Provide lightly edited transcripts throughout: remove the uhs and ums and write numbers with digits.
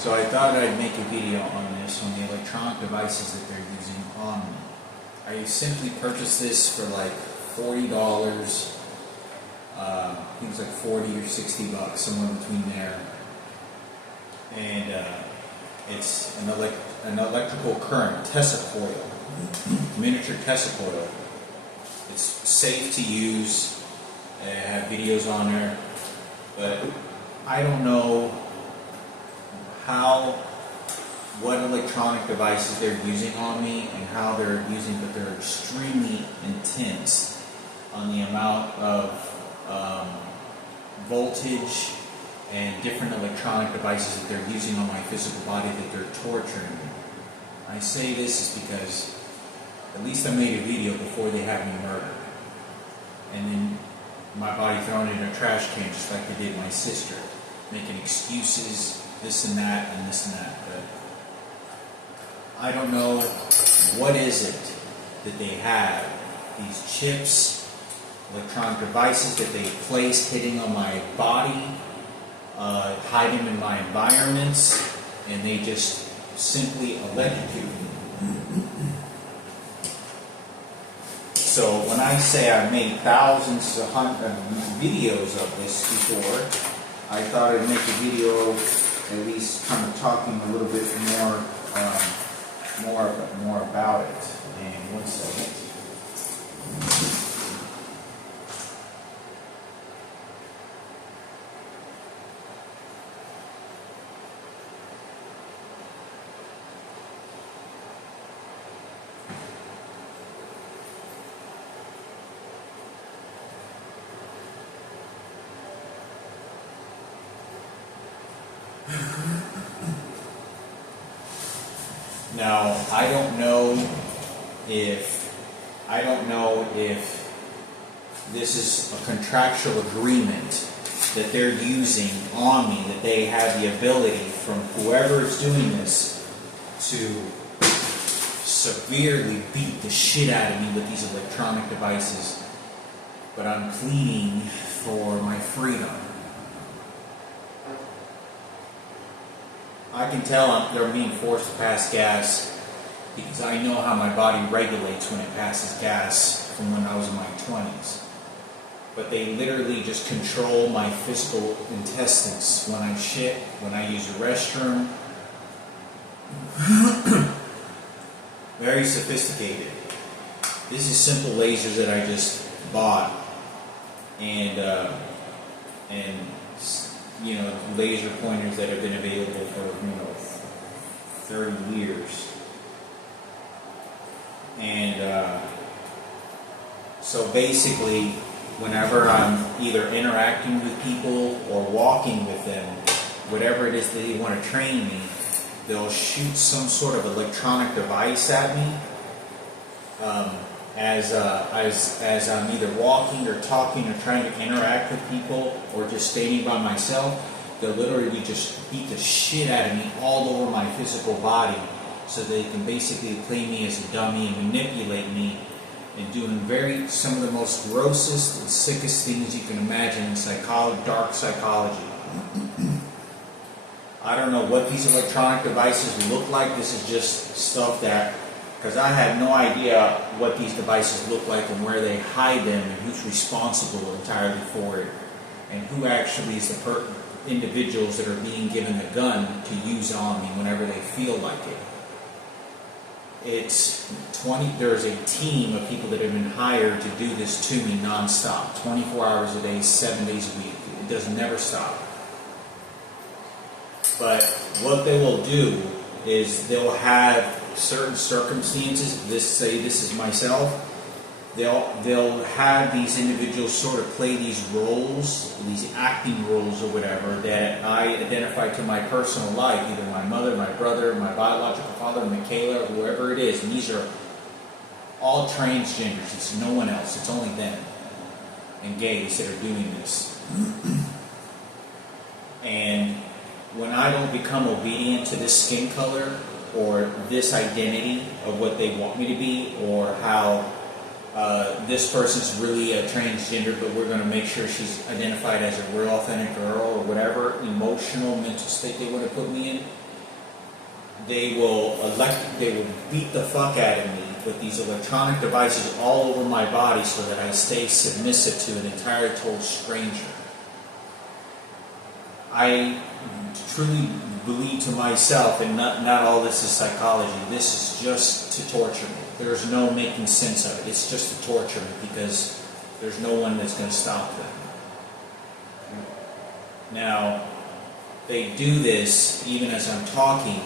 So I thought I'd make a video on this, on the electronic devices that they're using on me. I simply purchased this for like $40. I think it's like 40 or 60 bucks, somewhere between there. And it's an electrical current Tesla coil, miniature Tesla coil. It's safe to use. I have videos on there, but I don't know what electronic devices they're using on me and how they're using, but they're extremely intense on the amount of voltage and different electronic devices that they're using on my physical body, that they're torturing me. I say this is because at least I made a video before they had me murdered, and then my body thrown in a trash can just like they did my sister, making excuses, this and that and this and that. But I don't know what is it that they have, these chips, electronic devices that they place hitting on my body, hide them in my environments, and they just simply electrocute me. So when I say I've made thousands of videos of this before, I thought I'd make a video at least kind of talking a little bit more about it. And one second. Now, I don't know if this is a contractual agreement that they're using on me, that they have the ability from whoever is doing this to severely beat the shit out of me with these electronic devices. But I'm pleading for my freedom. I can tell they're being forced to pass gas because I know how my body regulates when it passes gas from when I was in my 20s. But they literally just control my physical intestines when I shit, when I use a restroom. Very sophisticated. This is simple lasers that I just bought, and you know, laser pointers that have been available for 30 years. And so basically, whenever I'm either interacting with people or walking with them, whatever it is that they want to train me, they'll shoot some sort of electronic device at me as I'm either walking or talking or trying to interact with people or just standing by myself. They'll literally just beat the shit out of me all over my physical body so they can basically play me as a dummy and manipulate me and doing some of the most grossest and sickest things you can imagine in dark psychology. I don't know what these electronic devices look like. This is just stuff that, because I have no idea what these devices look like and where they hide them and who's responsible entirely for it and who actually is the individuals that are being given the gun to use on me whenever they feel like it. There's a team of people that have been hired to do this to me non-stop, 24 hours a day, 7 days a week. It does never stop. But what they will do is they'll have certain circumstances, this is myself, they'll have these individuals sort of play these roles, these acting roles or whatever that I identify to my personal life, either my mother, my brother, my biological father, Michaela, whoever it is, and these are all transgenders, it's no one else, it's only them, and gays that are doing this. And when I don't become obedient to this skin color, or this identity of what they want me to be, or how this person's really a transgender, but we're going to make sure she's identified as a real authentic girl, or whatever emotional, mental state they want to put me in. they will beat the fuck out of me with these electronic devices all over my body so that I stay submissive to an entire total stranger. I truly believe to myself, and not all this is psychology, this is just to torture me. There's no making sense of it. It's just to torture me because there's no one that's going to stop them. Now, they do this even as I'm talking,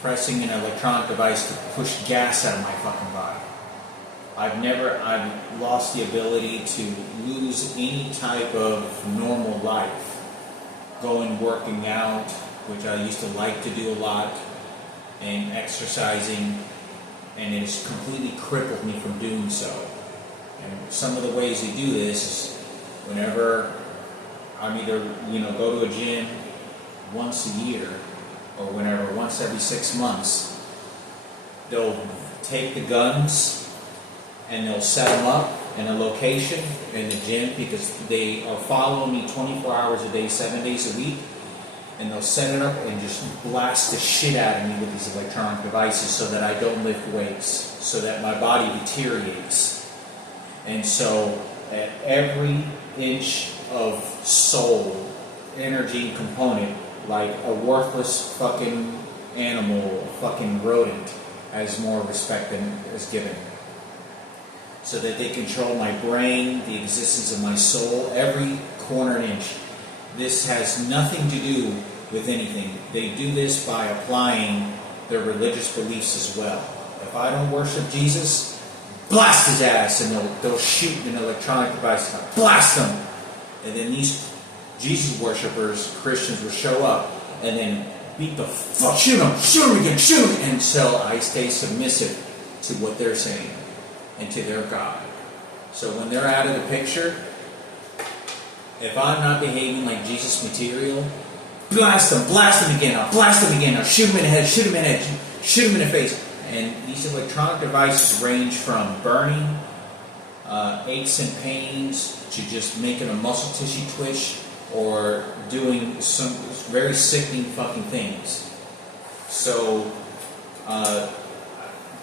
pressing an electronic device to push gas out of my fucking body. I've lost the ability to lose any type of normal life. Going working out, which I used to like to do a lot, and exercising, and it has completely crippled me from doing so. And some of the ways they do this is whenever I'm either, go to a gym once a year, or whenever, once every 6 months, they'll take the guns and they'll set them up in a location in the gym because they are following me 24 hours a day, 7 days a week, and they'll set it up and just blast the shit out of me with these electronic devices so that I don't lift weights, so that my body deteriorates. And so at every inch of soul, energy component, like a worthless fucking animal, a fucking rodent, has more respect than is given. So that they control my brain, the existence of my soul, every corner and inch. This has nothing to do with anything. They do this by applying their religious beliefs as well. If I don't worship Jesus, blast his ass, and they'll shoot an electronic device, blast him. And then these Jesus worshippers, Christians, will show up and then beat the fuck, shoot him again, shoot him, until I stay submissive to what they're saying and to their God. So when they're out of the picture, if I'm not behaving like Jesus material, blast them again, I'll blast them again, I'll shoot them in the head, shoot them in the head, shoot them in the face. And these electronic devices range from burning, aches and pains, to just making a muscle tissue twitch, or doing some very sickening fucking things. So,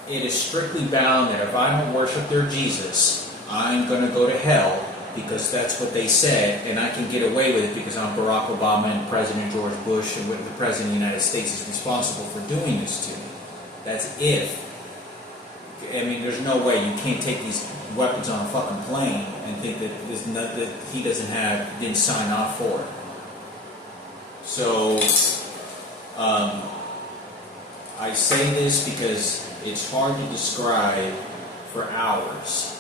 it is strictly bound that if I don't worship their Jesus, I'm going to go to hell, because that's what they said, and I can get away with it because I'm Barack Obama and President George Bush, and the President of the United States is responsible for doing this to me. That's if. I mean, there's no way you can't take these weapons on a fucking plane and think that he didn't sign off for it. So, I say this because it's hard to describe for hours.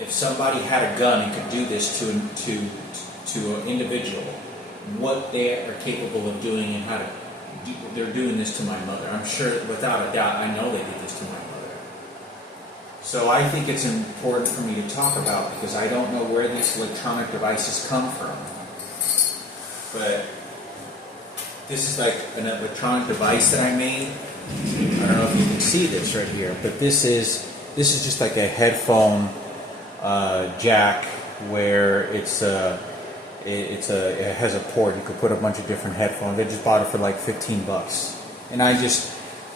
If somebody had a gun and could do this to an individual, what they are capable of doing and how to they're doing this to my mother. I'm sure, without a doubt, I know they did this to my mother. So I think it's important for me to talk about, because I don't know where these electronic devices come from. But this is like an electronic device that I made. I don't know if you can see this right here, but this is just like a headphone jack, where it has a port. You could put a bunch of different headphones. I just bought it for like $15, and I just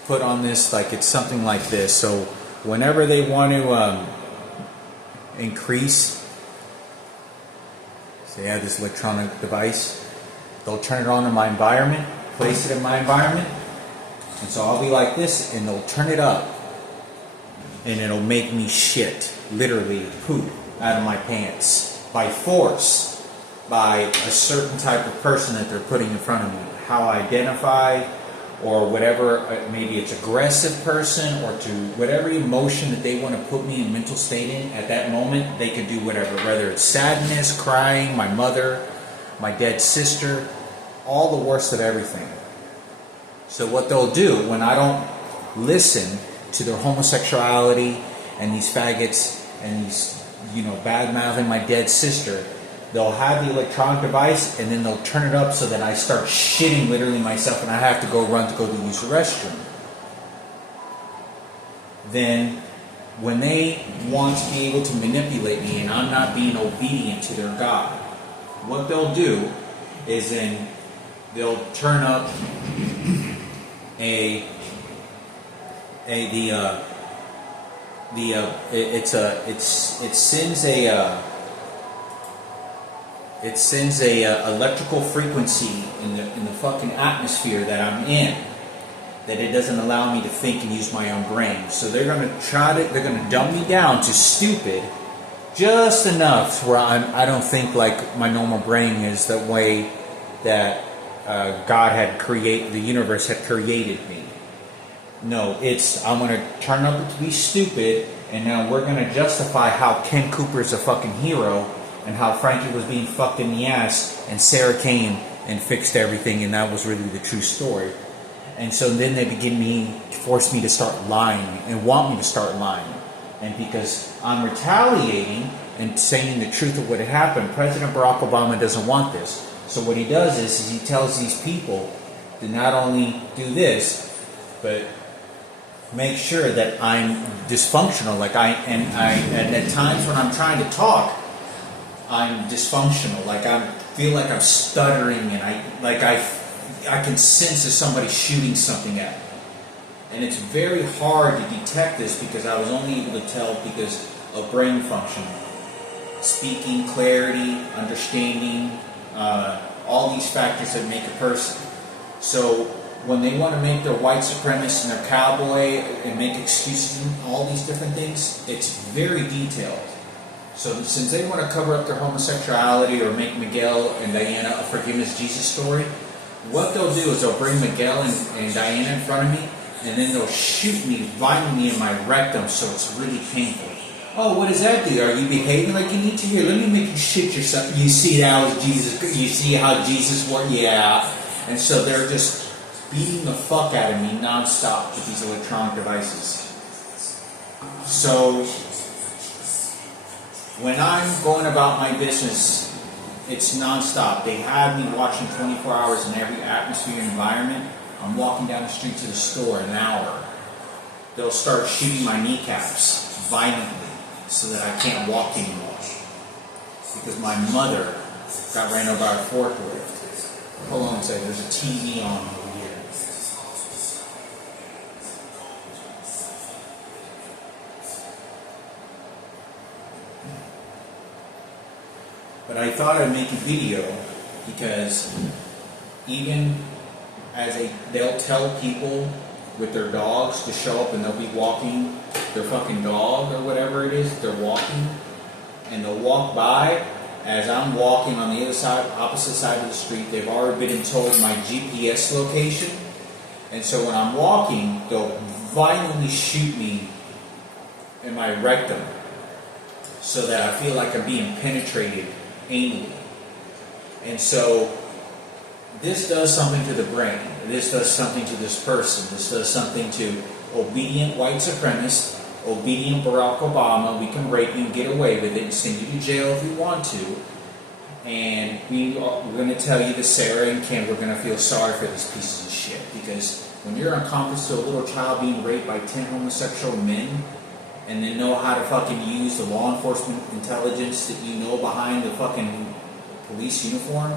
put on this, like, it's something like this. So whenever they want to increase, say I have this electronic device, they'll turn it on in my environment, place it in my environment, and so I'll be like this, and they'll turn it up, and it'll make me shit, literally poop out of my pants by force, by a certain type of person that they're putting in front of me. How I identify, or whatever, maybe it's aggressive person, or to whatever emotion that they want to put me in mental state in at that moment, they can do whatever, whether it's sadness, crying, my mother, my dead sister, all the worst of everything. So what they'll do when I don't listen to their homosexuality and these faggots and these, bad-mouthing my dead sister, they'll have the electronic device, and then they'll turn it up so that I start shitting literally myself, and I have to go run to go use the restroom. Then, when they want to be able to manipulate me and I'm not being obedient to their God, what they'll do is then they'll turn up a it sends a electrical frequency in the fucking atmosphere that I'm in, that it doesn't allow me to think and use my own brain. So they're gonna dumb me down to stupid, just enough where I don't think like my normal brain is the way that God had created, the universe had created me. No, I'm gonna turn up to be stupid, and now we're gonna justify how Ken Cooper's a fucking hero, and how Frankie was being fucked in the ass, and Sarah came and fixed everything, and that was really the true story. And so then they force me to start lying, and want me to start lying. And because I'm retaliating and saying the truth of what had happened, President Barack Obama doesn't want this. So what he does is he tells these people to not only do this, but make sure that I'm dysfunctional. And at times when I'm trying to talk, I'm dysfunctional. Like I feel like I'm stuttering, and I can sense if somebody's shooting something at me. And it's very hard to detect this because I was only able to tell because of brain function. Speaking, clarity, understanding, all these factors that make a person. So when they want to make their white supremacist and their cowboy and make excuses and all these different things, it's very detailed. So since they want to cover up their homosexuality or make Miguel and Diana a forgiveness Jesus story, what they'll do is they'll bring Miguel and Diana in front of me, and then they'll shoot me violently in my rectum, so it's really painful. Oh, what does that do? Are you behaving like you need to? Here, let me make you shit yourself. You see how Jesus? You see how Jesus worked? Yeah. And so they're just beating the fuck out of me nonstop with these electronic devices. So when I'm going about my business, it's nonstop. They have me watching 24 hours in every atmosphere and environment. I'm walking down the street to the store in an hour. They'll start shooting my kneecaps violently so that I can't walk anymore. Because my mother got ran over by a forklift. Hold on a second, there's a TV on over here. But I thought I'd make a video because even they'll tell people with their dogs to show up and they'll be walking their fucking dog or whatever it is they're walking, and they'll walk by as I'm walking on the other side, opposite side of the street. They've already been told my GPS location, and so when I'm walking, they'll violently shoot me in my rectum so that I feel like I'm being penetrated anally. And so this does something to the brain. This does something to this person. This does something to obedient white supremacists, obedient Barack Obama. We can rape you and get away with it and send you to jail if we want to. And we're going to tell you that Sarah and Ken, we're going to feel sorry for these pieces of shit. Because when you're accomplice to a little child being raped by 10 homosexual men, and then know how to fucking use the law enforcement intelligence that you know behind the fucking police uniform,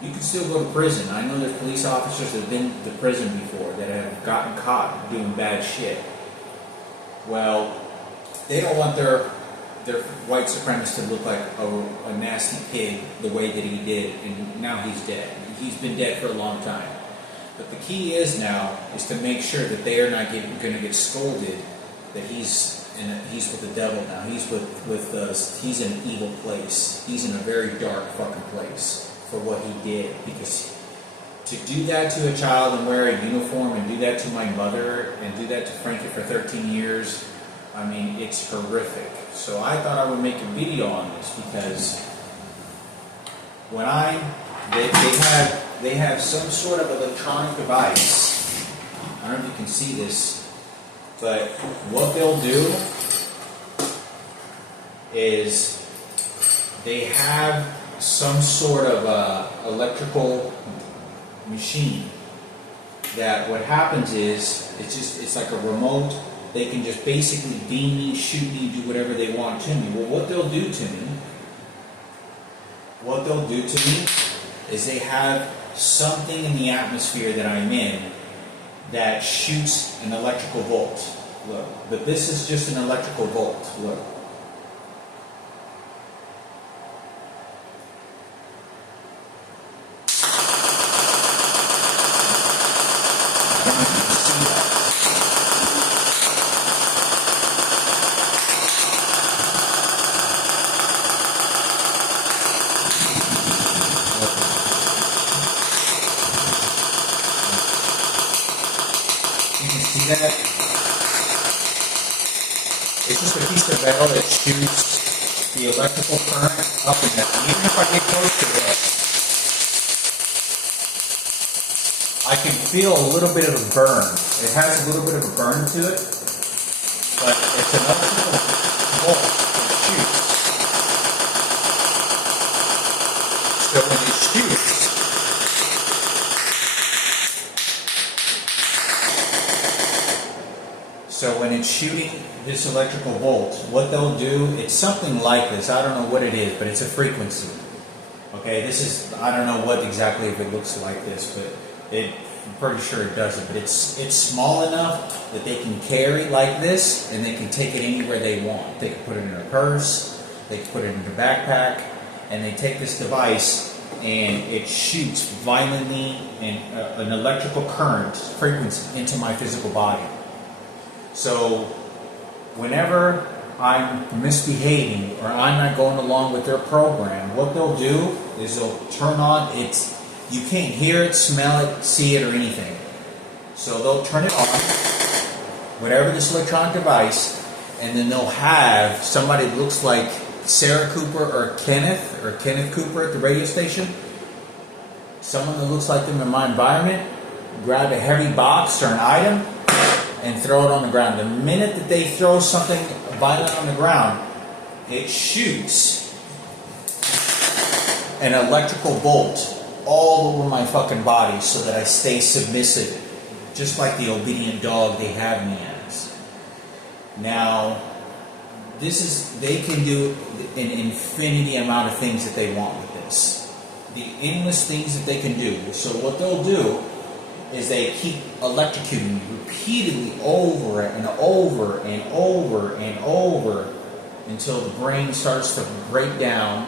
you can still go to prison. I know there's police officers that have been to prison before that have gotten caught doing bad shit. Well, they don't want their white supremacist to look like a nasty pig the way that he did, and now he's dead. He's been dead for a long time. But the key is now is to make sure that they are not going to get scolded that he's with the devil now. He's he's in an evil place. He's in a very dark fucking place for what he did. Because to do that to a child and wear a uniform and do that to my mother and do that to Frankie for 13 years, I mean, it's horrific. So I thought I would make a video on this because when they have some sort of electronic device. I don't know if you can see this. But what they'll do is they have some sort of electrical machine that what happens is it's like a remote. They can just basically beam me, shoot me, do whatever they want to me. Well, what they'll do to me is they have something in the atmosphere that I'm in that shoots an electrical volt. Look, but this is just an electrical volt. Look. See that? It's just a piece of metal that shoots the electrical current up and down. Even if I get close to this, I can feel a little bit of a burn. It has a little bit of a burn to it, but it's an electrical volt that shoots. So when it shoots, So when it's shooting this electrical volt, what they'll do, it's something like this. I don't know what it is, but it's a frequency. Okay, this is, I don't know what exactly if it looks like this, but I'm pretty sure it doesn't. But it's small enough that they can carry like this, and they can take it anywhere they want. They can put it in a purse, they can put it in a backpack, and they take this device and it shoots violently an electrical current frequency into my physical body. So whenever I'm misbehaving or I'm not going along with their program, what they'll do is they'll turn on you can't hear it, smell it, see it, or anything. So they'll turn it on, whatever this electronic device, and then they'll have somebody that looks like Sarah Cooper or Kenneth Cooper at the radio station, someone that looks like them in my environment, grab a heavy box or an item, and throw it on the ground. The minute that they throw something violent on the ground, it shoots an electrical bolt all over my fucking body so that I stay submissive, just like the obedient dog they have me as. Now, they can do an infinity amount of things that they want with this. The endless things that they can do. So what they'll do is they keep electrocuting me repeatedly over and over and over and over until the brain starts to break down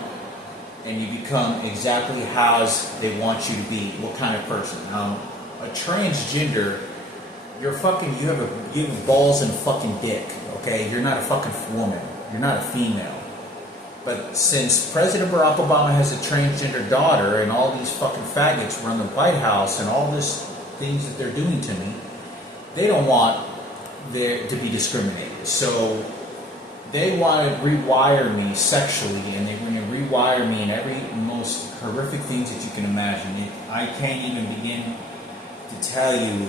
and you become exactly how they want you to be, what kind of person. Now, a transgender, you have balls and fucking dick, okay? You're not a fucking woman. You're not a female. But since President Barack Obama has a transgender daughter and all these fucking faggots run the White House and all these things that they're doing to me, they don't want there to be discriminated. So they want to rewire me sexually, and they're going to rewire me in every most horrific things that you can imagine. I can't even begin to tell you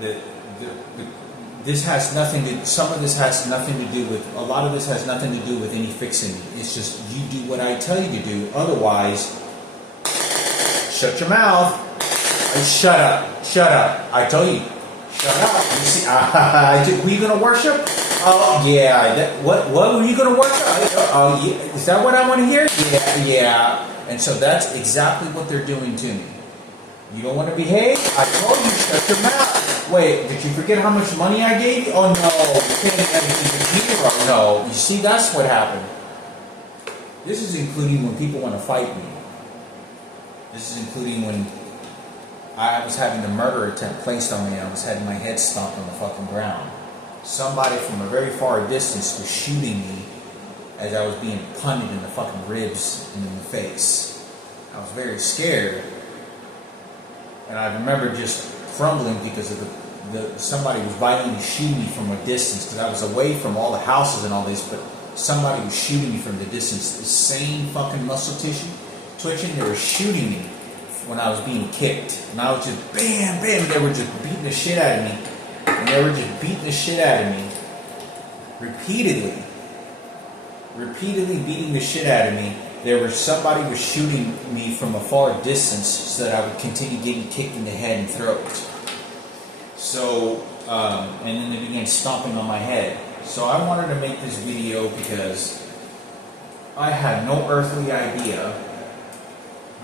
that this has nothing to. Some of this has nothing to do with. A lot of this has nothing to do with any fixing me. It's just you do what I tell you to do. Otherwise, shut your mouth. Shut up. Shut up. I told you. Shut up. You see, were you going to worship? Oh, yeah. What were you going to worship? Oh, yeah. Is that what I want to hear? Yeah. And so that's exactly what they're doing to me. You don't want to behave? I told you, shut your mouth. Wait, did you forget how much money I gave you? Oh, no. You can't have anything to hear. No. You see, that's what happened. This is including when people want to fight me. This is including when I was having the murder attempt placed on me and I was having my head stomped on the fucking ground. Somebody from a very far distance was shooting me as I was being punted in the fucking ribs and in the face. I was very scared. And I remember just crumbling because of somebody was violently shooting me from a distance because I was away from all the houses and all this, but somebody was shooting me from the distance. The same fucking muscle tissue twitching, they were shooting me when I was being kicked. And I was just bam, bam, they were just beating the shit out of me. And they were just beating the shit out of me. Repeatedly beating the shit out of me. Somebody was shooting me from a far distance so that I would continue getting kicked in the head and throat. So, and then they began stomping on my head. So I wanted to make this video because I had no earthly idea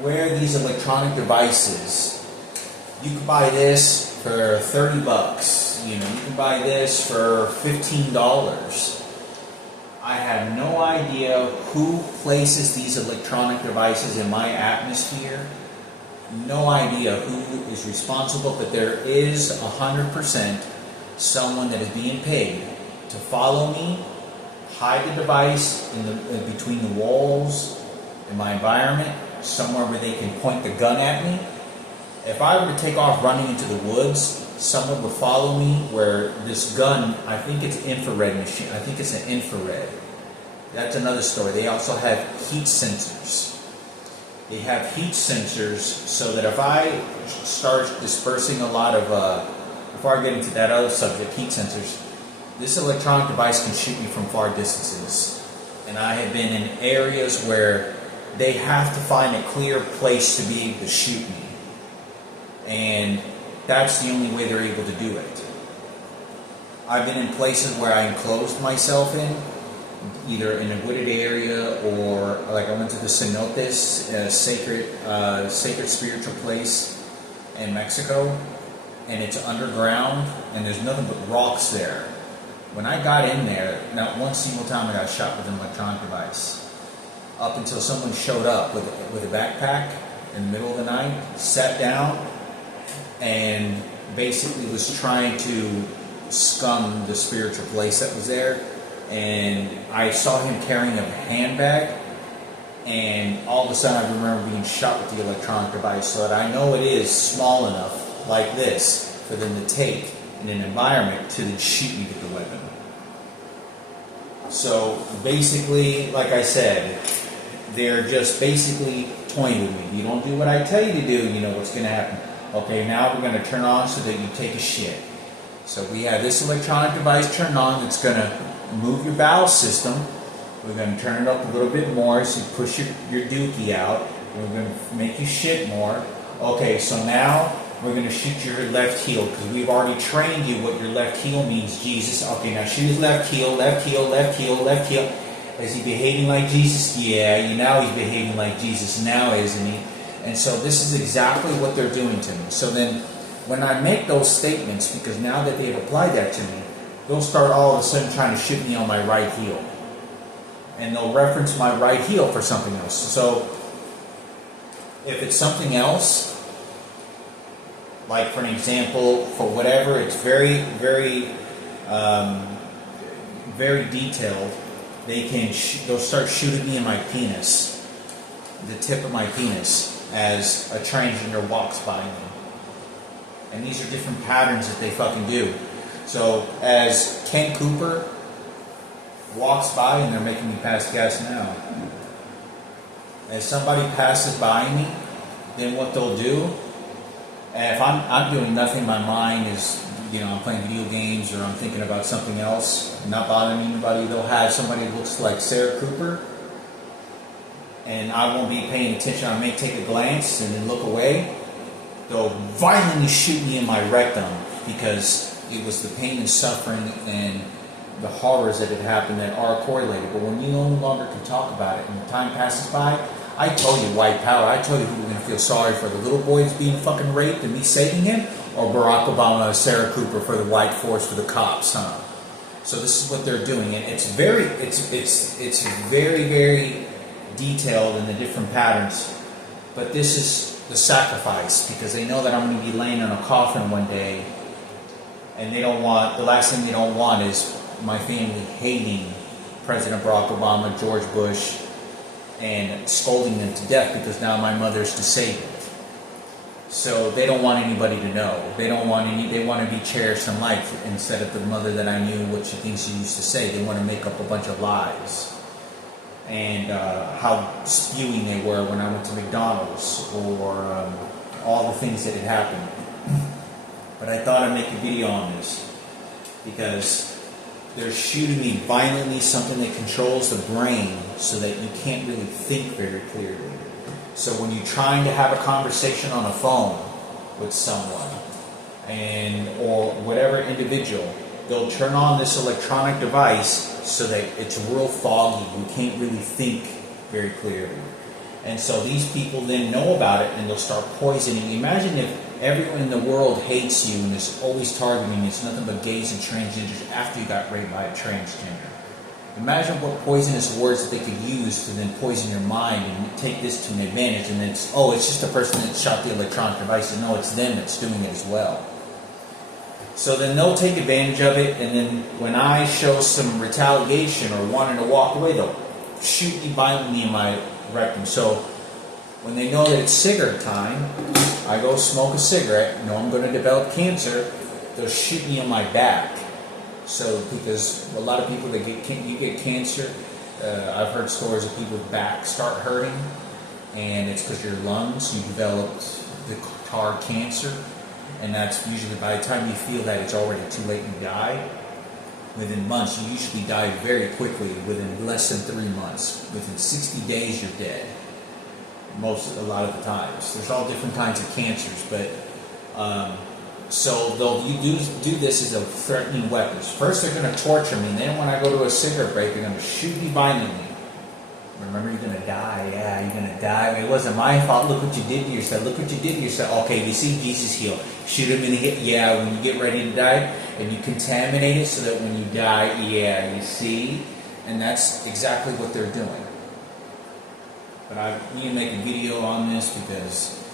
where these electronic devices, you can buy this for 30 bucks. You know, you can buy this for $15. I have no idea who places these electronic devices in my atmosphere. No idea who is responsible, but there is 100% someone that is being paid to follow me, hide the device in between the walls in my environment, somewhere where they can point the gun at me. If I were to take off running into the woods, someone would follow me where this gun, I think it's infrared machine, I think it's an infrared. That's another story. They also have heat sensors. They have heat sensors so that if I start dispersing a lot of, before I get into that other subject, heat sensors, this electronic device can shoot me from far distances. And I have been in areas where they have to find a clear place to be able to shoot me. And that's the only way they're able to do it. I've been in places where I enclosed myself in, either in a wooded area or like I went to the cenotes, sacred spiritual place in Mexico, and it's underground and there's nothing but rocks there. When I got in there, not one single time I got shot with an electronic device. Up until someone showed up with a backpack in the middle of the night, sat down, and basically was trying to scum the spiritual place that was there. And I saw him carrying a handbag, and all of a sudden I remember being shot with the electronic device, so that I know it is small enough like this for them to take in an environment to then shoot me with the weapon. So basically, like I said, they're just basically toying with me. You don't do what I tell you to do, you know what's going to happen. Okay, now we're going to turn on so that you take a shit. So we have this electronic device turned on that's going to move your bowel system. We're going to turn it up a little bit more so you push your dookie out. We're going to make you shit more. Okay, so now we're going to shoot your left heel because we've already trained you what your left heel means, Jesus. Okay, now shoot his left heel, left heel, left heel, left heel. Is he behaving like Jesus? Yeah, now he's behaving like Jesus now, isn't he? And so this is exactly what they're doing to me. So then when I make those statements, because now that they've applied that to me, they'll start all of a sudden trying to shoot me on my right heel. And they'll reference my right heel for something else. So if it's something else, like for an example, for whatever, it's very, very, very detailed. They'll start shooting me in my penis, the tip of my penis, as a transgender walks by me. And these are different patterns that they fucking do. So as Ken Cooper walks by, and they're making me pass gas now. As somebody passes by me, then what they'll do, and if I'm doing nothing, my mind is, I'm playing video games or I'm thinking about something else, not bothering anybody, they'll have somebody that looks like Sarah Cooper, and I won't be paying attention. I may take a glance and then look away. They'll violently shoot me in my rectum because it was the pain and suffering and the horrors that had happened that are correlated. But when you no longer can talk about it and the time passes by, I told you white power. I told you who we're going to feel sorry for. The little boy that's being fucking raped and me saving him, or Barack Obama or Sarah Cooper for the white force for the cops, huh? So this is what they're doing, and it's very detailed in the different patterns. But this is the sacrifice, because they know that I'm going to be laying in a coffin one day, and the last thing they don't want is my family hating President Barack Obama, George Bush, and scolding them to death because now my mother's disabled. So they don't want anybody to know. They want to be cherished in life instead of the mother that I knew, what she thinks she used to say. They want to make up a bunch of lies. And how spewing they were when I went to McDonald's, or all the things that had happened. But I thought I'd make a video on this because they're shooting me violently, something that controls the brain so that you can't really think very clearly. So when you're trying to have a conversation on a phone with someone or whatever individual, they'll turn on this electronic device so that it's real foggy. You can't really think very clearly. And so these people then know about it and they'll start poisoning. Imagine if everyone in the world hates you and is always targeting you. It's nothing but gays and transgenders after you got raped by a transgender. Imagine what poisonous words that they could use to then poison your mind and take this to an advantage, and then it's just the person that shot the electronic devices. No, it's them that's doing it as well. So then they'll take advantage of it, and then when I show some retaliation or wanting to walk away, they'll shoot me violently in my rectum. So when they know that it's cigarette time, I go smoke a cigarette, know I'm going to develop cancer, they'll shoot me in my back. So because a lot of people that you get cancer, I've heard stories of people's backs start hurting, and it's because your lungs, you developed the tar cancer, and that's usually by the time you feel that it's already too late and you die. Within months, you usually die very quickly, within less than 3 months. Within 60 days, you're dead. A lot of the times. There's all different kinds of cancers, but so they'll do this as a threatening weapons. First, they're going to torture me, and then when I go to a cigarette break, they're going to shoot me violently. Remember, you're going to die. Yeah, you're going to die. It wasn't my fault. Look what you did to yourself. Look what you did to yourself. Okay, you see Jesus heal. Shoot him in the hip. Yeah, when you get ready to die, and you contaminate it so that when you die, yeah, you see? And that's exactly what they're doing. But I need to make a video on this because,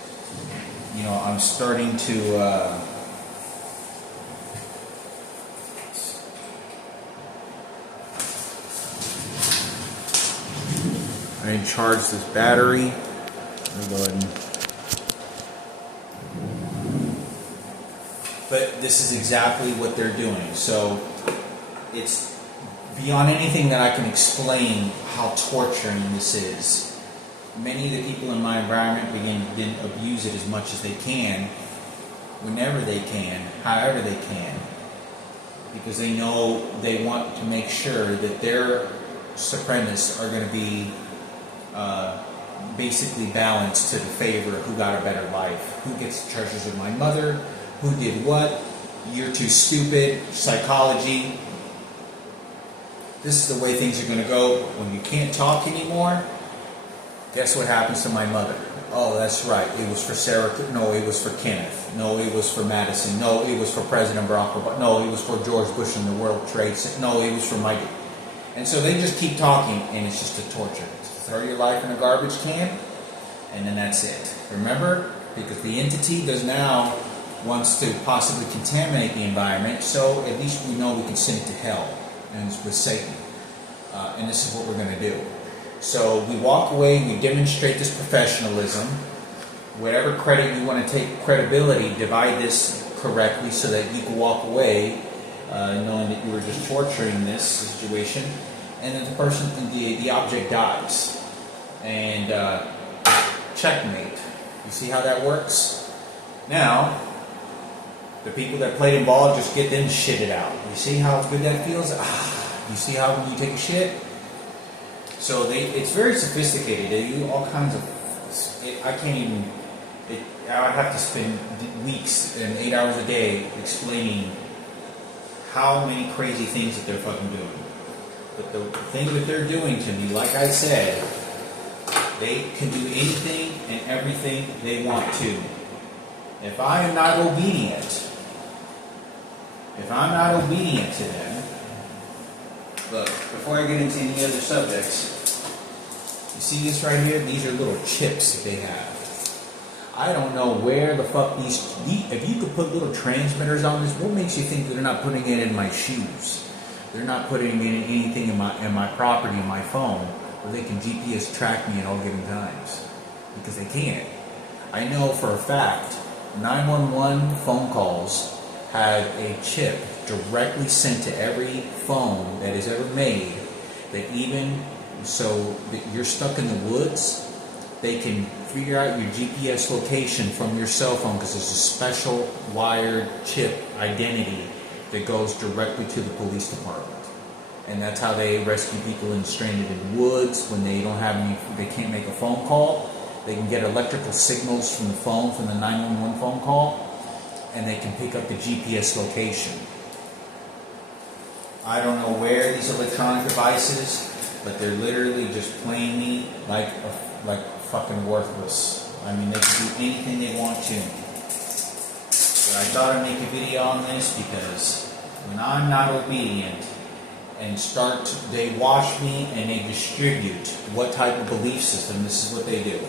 I'm starting to... I didn't charge this battery. Let me go ahead and... But this is exactly what they're doing. So it's beyond anything that I can explain how torturing this is. Many of the people in my environment begin to abuse it as much as they can, whenever they can, however they can, because they know they want to make sure that their supremacists are going to be basically balanced to the favor of who got a better life, who gets the treasures of my mother, who did what, you're too stupid, psychology. This is the way things are going to go. When you can't talk anymore, guess what happens to my mother? Oh, that's right. It was for Sarah. No, it was for Kenneth. No, it was for Madison. No, it was for President Barack Obama. No, it was for George Bush and the World Trade Center. No, it was for Mike. And so they just keep talking, and it's just a torture. Throw your life in a garbage can, and then that's it. Remember? Because the entity now wants to possibly contaminate the environment, so at least we know we can send it to hell, and it's with Satan. And this is what we're going to do. So we walk away, we demonstrate this professionalism. Whatever credit you want to take, credibility, divide this correctly so that you can walk away knowing that you were just torturing this situation, and then the object dies. And checkmate. You see how that works? Now, the people that played involved, just get them shitted out. You see how good that feels? You see how when you take a shit? So it's very sophisticated. They do all kinds of... I can't even... I would have to spend weeks and 8 hours a day explaining how many crazy things that they're fucking doing. But the thing that they're doing to me, like I said, they can do anything and everything they want to. If I am not obedient to them, look, before I get into any other subjects, you see this right here? These are little chips that they have. I don't know where the fuck if you could put little transmitters on this, what makes you think that they're not putting it in my shoes? They're not putting in anything in my property, in my phone, where they can GPS track me at all given times. Because they can't. I know for a fact, 911 phone calls have a chip directly sent to every phone that is ever made, that even so that you're stuck in the woods, they can figure out your GPS location from your cell phone because there's a special wired chip identity that goes directly to the police department. And that's how they rescue people stranded in woods when they they can't make a phone call. They can get electrical signals from the phone, from the 911 phone call, and they can pick up the GPS location. I don't know where these electronic devices, but they're literally just playing me like fucking worthless. I mean, they can do anything they want to. But I thought I'd make a video on this because when I'm not obedient and they watch me and they distribute what type of belief system, this is what they do.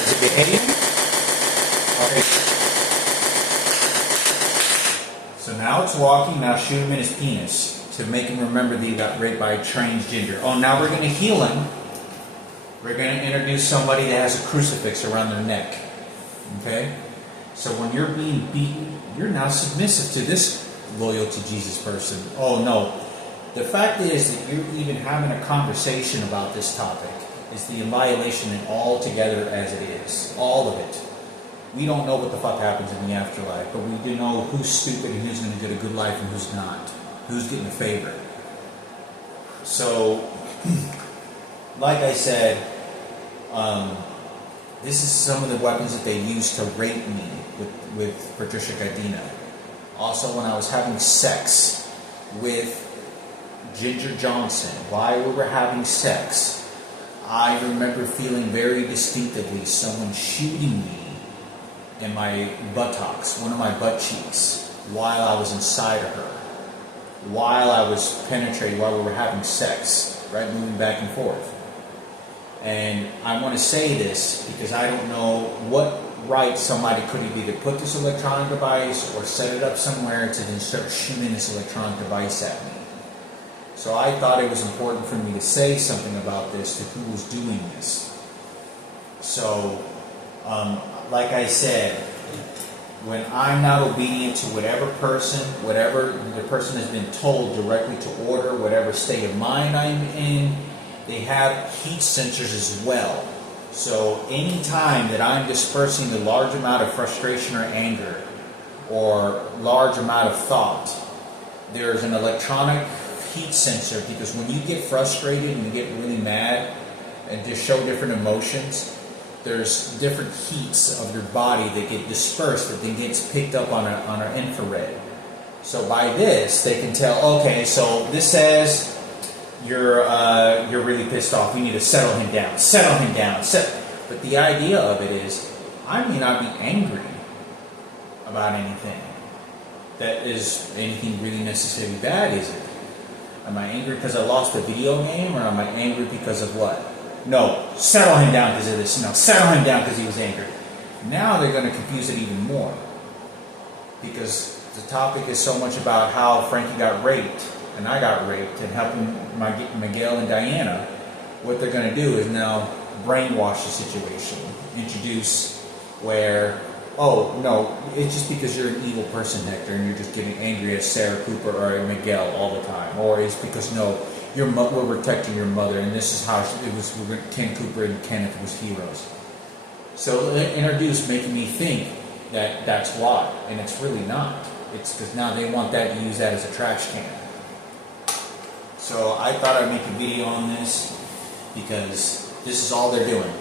Is it behaving? Okay. So now it's walking, now shoot him in his penis to make him remember that he got raped by a transgender. Oh, now we're going to heal him. We're going to introduce somebody that has a crucifix around their neck. Okay? So when you're being beaten, you're now submissive to this loyal to Jesus person. Oh no. The fact is that you're even having a conversation about this topic is the annihilation in all together as it is. All of it. We don't know what the fuck happens in the afterlife, but we do know who's stupid and who's going to get a good life and who's not. Who's getting a favor. So, like I said, this is some of the weapons that they used to rape me with Patricia Gardina. Also, when I was having sex with Ginger Johnson, while we were having sex, I remember feeling very distinctively someone shooting me in my buttocks, one of my butt cheeks, while I was inside of her, while I was penetrating, while we were having sex, right, moving back and forth. And I want to say this because I don't know what right somebody could have either put this electronic device or set it up somewhere to then start shooting this electronic device at me. So I thought it was important for me to say something about this to who was doing this. So, like I said, when I'm not obedient to whatever the person has been told directly to order, whatever state of mind I'm in, they have heat sensors as well. So any time that I'm dispersing a large amount of frustration or anger or large amount of thought, there's an electronic heat sensor, because when you get frustrated and you get really mad and just show different emotions, there's different heats of your body that get dispersed that then gets picked up on an infrared. So by this, they can tell, okay, so this says you're really pissed off. You need to settle him down. Settle him down. But the idea of it is, I may not be angry about anything that is anything really necessarily bad, is it? Am I angry because I lost a video game, or am I angry because of what? No, settle him down because of this. No, settle him down because he was angry. Now they're going to confuse it even more, because the topic is so much about how Frankie got raped and I got raped, and helping Miguel and Diana. What they're going to do is now brainwash the situation, introduce where, oh no, it's just because you're an evil person, Hector, and you're just getting angry at Sarah Cooper or Miguel all the time, or it's because no, we're protecting your mother, and this is how it was. Ken Cooper and Kenneth was heroes. So introduced, making me think that that's why, and it's really not. It's because now they want that to use that as a trash can. So I thought I'd make a video on this because this is all they're doing.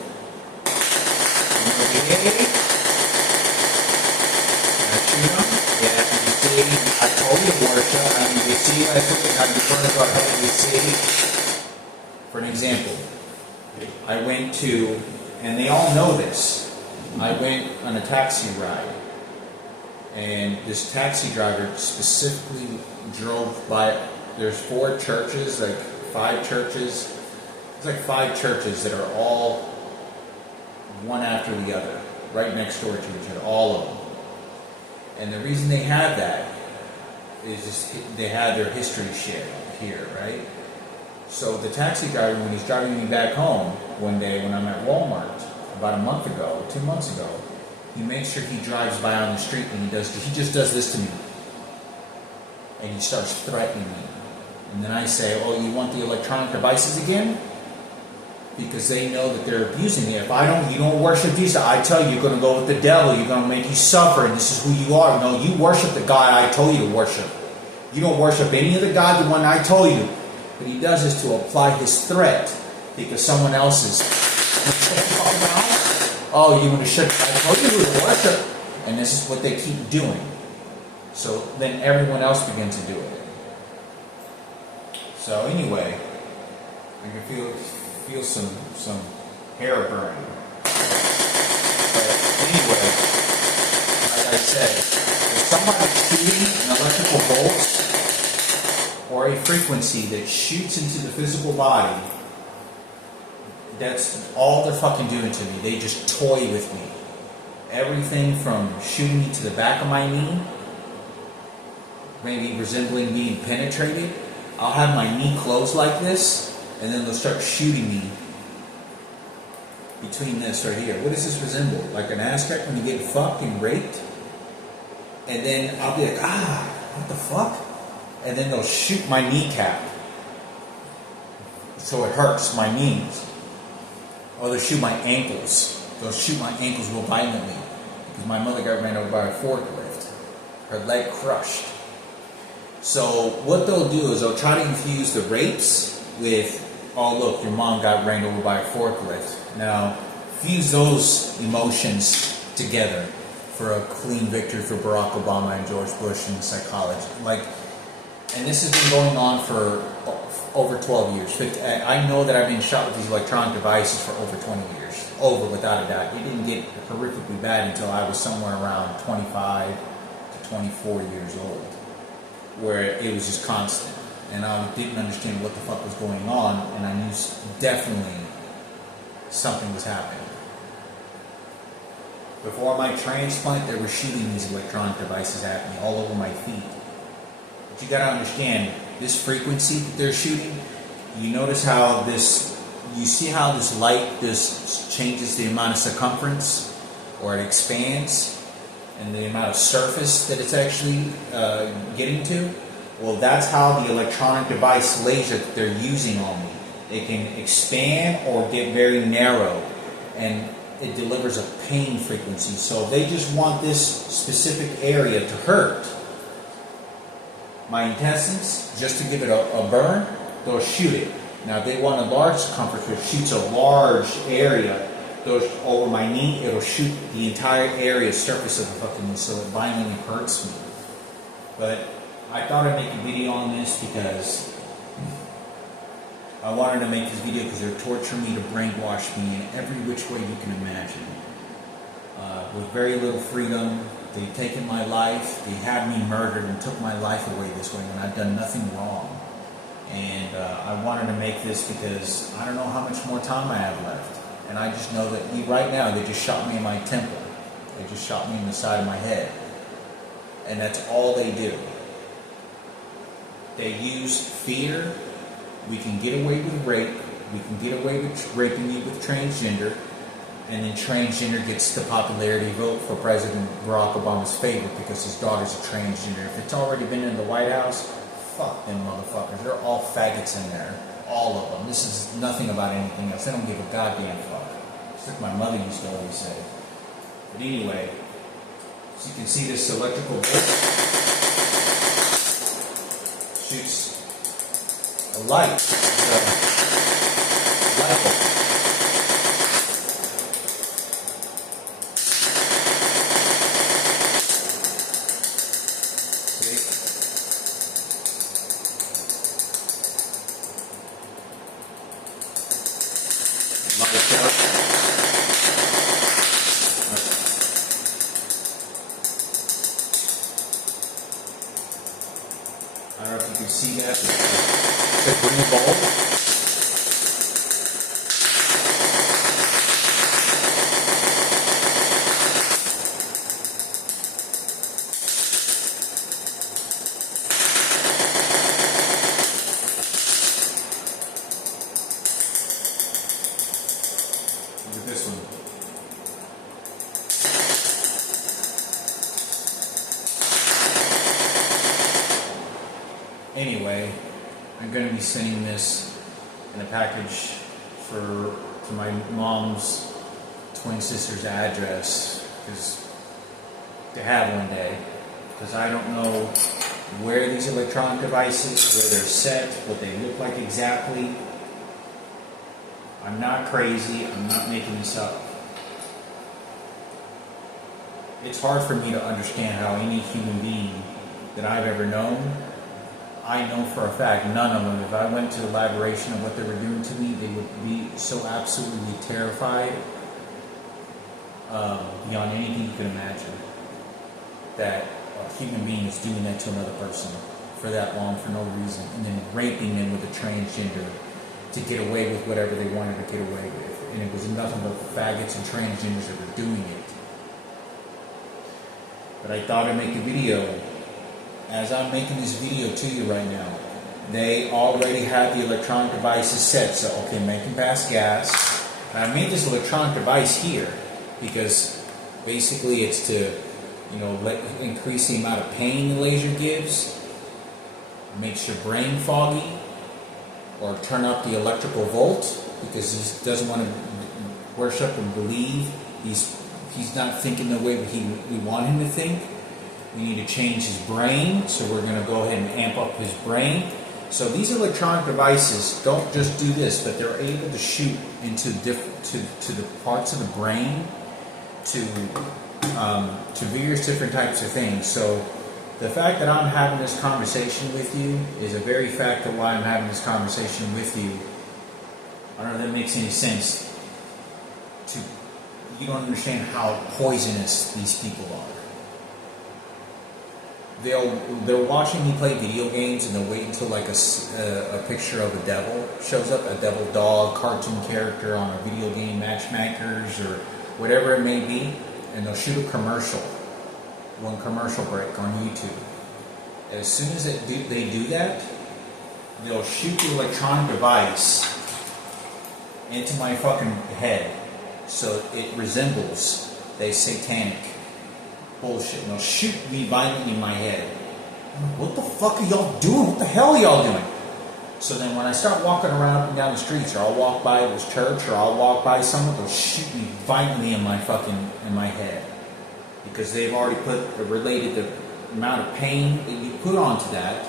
Yeah, you see, I told you to worship. I mean, you see, I put it on the front of our head. You see, for an example, I went to, and they all know this, I went on a taxi ride, and this taxi driver specifically drove by. There's 4 churches, like 5 churches. There's like 5 churches that are all one after the other, right next door to each other, all of them. And the reason they have that is just they have their history shared here, right? So the taxi driver, when he's driving me back home one day when I'm at Walmart about a month ago, 2 months ago, he makes sure he drives by on the street and he just does this to me. And he starts threatening me. And then I say, oh, you want the electronic devices again? Because they know that they're abusing me. If you don't worship Jesus, I tell you, you're going to go with the devil. You're going to make you suffer, and this is who you are. No, you worship the God I told you to worship. You don't worship any other God, the one I told you. What he does is to apply his threat because someone else is. Oh, you want to shut? I told you who to worship, and this is what they keep doing. So then everyone else begins to do it. So anyway, I can feel some hair burning. But anyway, like I said, if somebody's shooting an electrical bolt or a frequency that shoots into the physical body, that's all they're fucking doing to me. They just toy with me. Everything from shooting me to the back of my knee, maybe resembling being penetrated. I'll have my knee closed like this, and then they'll start shooting me between this right here. What does this resemble? Like an ass crack when you get fucked and raped? And then I'll be like, what the fuck? And then they'll shoot my kneecap. So it hurts my knees. Or they'll shoot my ankles. They'll shoot my ankles real violently. Because my mother got ran over by a forklift. Her leg crushed. So what they'll do is they'll try to infuse the rapes with, oh look, your mom got ran over by a forklift. Now, fuse those emotions together for a clean victory for Barack Obama and George Bush in psychology. And this has been going on for over 12 years. I know that I've been shot with these electronic devices for over 20 years. Over, without a doubt. It didn't get horrifically bad until I was somewhere around 25 to 24 years old, where it was just constant. And I didn't understand what the fuck was going on, and I knew definitely something was happening. Before my transplant, they were shooting these electronic devices at me all over my feet. But you gotta understand, this frequency that they're shooting, you notice how you see how this light, this changes the amount of circumference, or it expands, and the amount of surface that it's actually getting to? Well, that's how the electronic device laser that they're using on me. It can expand or get very narrow, and it delivers a pain frequency. So they just want this specific area to hurt my intestines, just to give it a burn, they'll shoot it. Now, if they want a large circumference, which shoots a large area, over my knee, it'll shoot the entire area, surface of the fucking knee, so it violently hurts me. But I thought I'd make a video on this because I wanted to make this video because they're torturing me to brainwash me in every which way you can imagine. With very little freedom, they've taken my life, they had me murdered and took my life away this way when I've done nothing wrong. And I wanted to make this because I don't know how much more time I have left. And I just know that right now they just shot me in my temple. They just shot me in the side of my head. And that's all they do. They use fear. We can get away with rape. We can get away with raping you with transgender. And then transgender gets the popularity vote for President Barack Obama's favor because his daughter's a transgender. If it's already been in the White House, fuck them motherfuckers. They're all faggots in there. All of them. This is nothing about anything else. They don't give a goddamn fuck. It's like my mother used to always say. But anyway, so you can see this electrical bolt shoots a light. Light bulb. I don't know if you can see that. It's a green bulb. Look at this one. Anyway, I'm going to be sending this in a package to my mom's twin sister's address to have one day, because I don't know where these electronic devices, where they're set, what they look like exactly. I'm not crazy. I'm not making this up. It's hard for me to understand how any human being that I've ever known, I know for a fact, none of them, if I went to elaboration of what they were doing to me, they would be so absolutely terrified beyond anything you can imagine. That a human being is doing that to another person for that long for no reason, and then raping them with a transgender to get away with whatever they wanted to get away with. And it was nothing but faggots and transgenders that were doing it. But I thought I'd make a video. As I'm making this video to you right now, they already have the electronic devices set. So, okay, making pass gas. And I made this electronic device here because basically it's to, increase the amount of pain the laser gives, makes your brain foggy, or turn up the electrical volt because he doesn't want to worship and believe. He's not thinking the way we want him to think. We need to change his brain, so we're going to go ahead and amp up his brain. So these electronic devices don't just do this, but they're able to shoot into to the parts of the brain, to various different types of things. So the fact that I'm having this conversation with you is a very fact of why I'm having this conversation with you. I don't know if that makes any sense. You don't understand how poisonous these people are. They're watching me play video games and they'll wait until like a picture of a devil shows up, a devil dog, cartoon character on a video game, Matchmakers or whatever it may be, and they'll shoot a commercial, one commercial break on YouTube. As soon as they do that, they'll shoot the electronic device into my fucking head so it resembles a satanic bullshit. And they'll shoot me violently in my head. What the fuck are y'all doing? What the hell are y'all doing? So then when I start walking around up and down the streets, or I'll walk by this church, or I'll walk by someone, they'll shoot me violently in my head. Because they've already related the amount of pain that you put onto that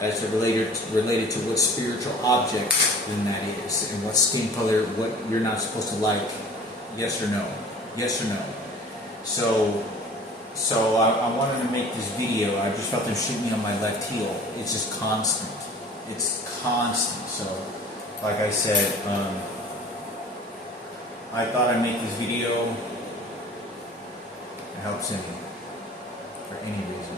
as related to what spiritual object then that is, and what skin color, what you're not supposed to like, yes or no. Yes or no. So I wanted to make this video. I just felt them shoot me on my left heel. It's just constant. It's constant. So, like I said, I thought I'd make this video to help Cindy for any reason.